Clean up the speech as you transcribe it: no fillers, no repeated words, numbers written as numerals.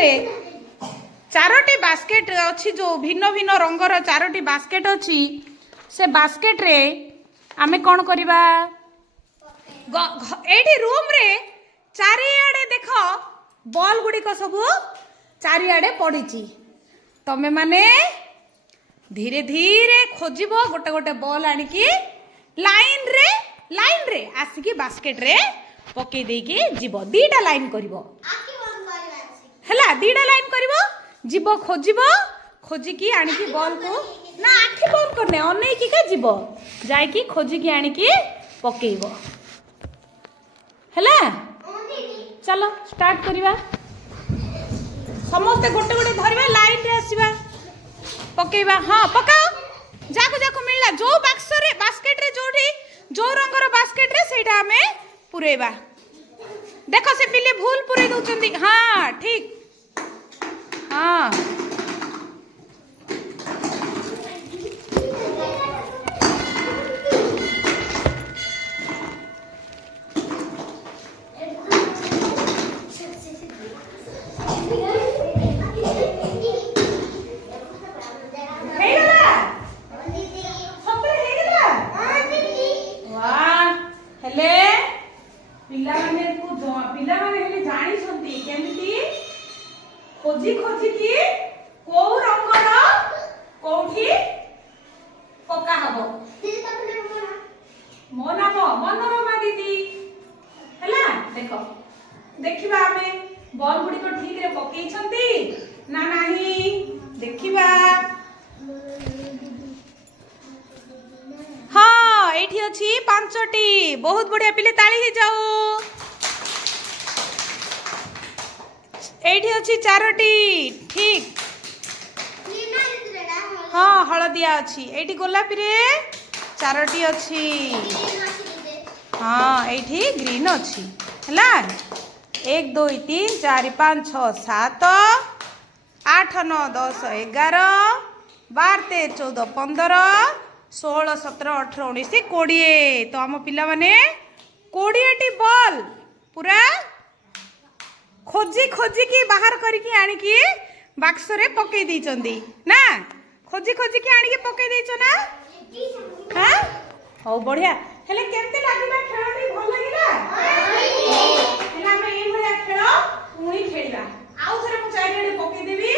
रे चारोटी बास्केट अच्छी जो भिन्न भिन्न रंगर चारोटी बास्केट अच्छी से बास्केट रे आमे कौन करिबा एठी रूम रे चारिआडे देख बॉल गुड़िक सब चारिआडे पड़ी तमे माने धीरे धीरे खोजिब गोटे गोटे बॉल आनिकी लाइन रे आसिकी बास्केट रे पकई देकी जीव दीटा लाइन करिवो हला दीटा लाइन करिवो जीव खोजिब खोजिकी आनिकी बॉल को ना आखि बंद करने अनेकी का जीव जाइकी खोजिकी आनिकी पकेइबो हला चलो स्टार्ट करिवा समस्ते गोटे गोटे धरवा लाइन रे आसीबा पकेइबा हाँ पकाओ जाको जाको मिलला जो बक्स रे बास्केट रे जोठी जो रंगर बास्केट रे सेटा हमें पुरेबा देखो से पिले भूल पुरे दउचंदी हाँ ठीक हाँ खोजी खोजी की को रंगर कोठी पका हबो मो नाम मनोरमा दीदी हैला देखो देखिबा हमें बॉल गुडी को ठीक रे पकेई छंती ना नाही देखिबा हाँ एठी अछि पांचटी बहुत बढ़िया पिले ताली हे जाओ एठी अछि चारोटी ठीक हाँ हलदिया अच्छी एठी गोलापी रे चारोटी अच्छी हाँ एठी ग्रीन अच्छी हैला 1 2 3 4 5 6 7 8 9 10 11 12 13 14 15 16 17 18 19 20 तो आम पिला माने 20टी बॉल पूरा खोजी खोजी की बाहर करके आनिकी बाक्स रे पकई देइचंदी ना खोजी खोजी की आनिकी पकई देइचो ना हां हो बढ़िया हेले केते लागिबा खेलटी भल लागिला हेला हम एई भलिया खेल पुणी खेलिबा आउ थरे मु चारिडे पकई देबी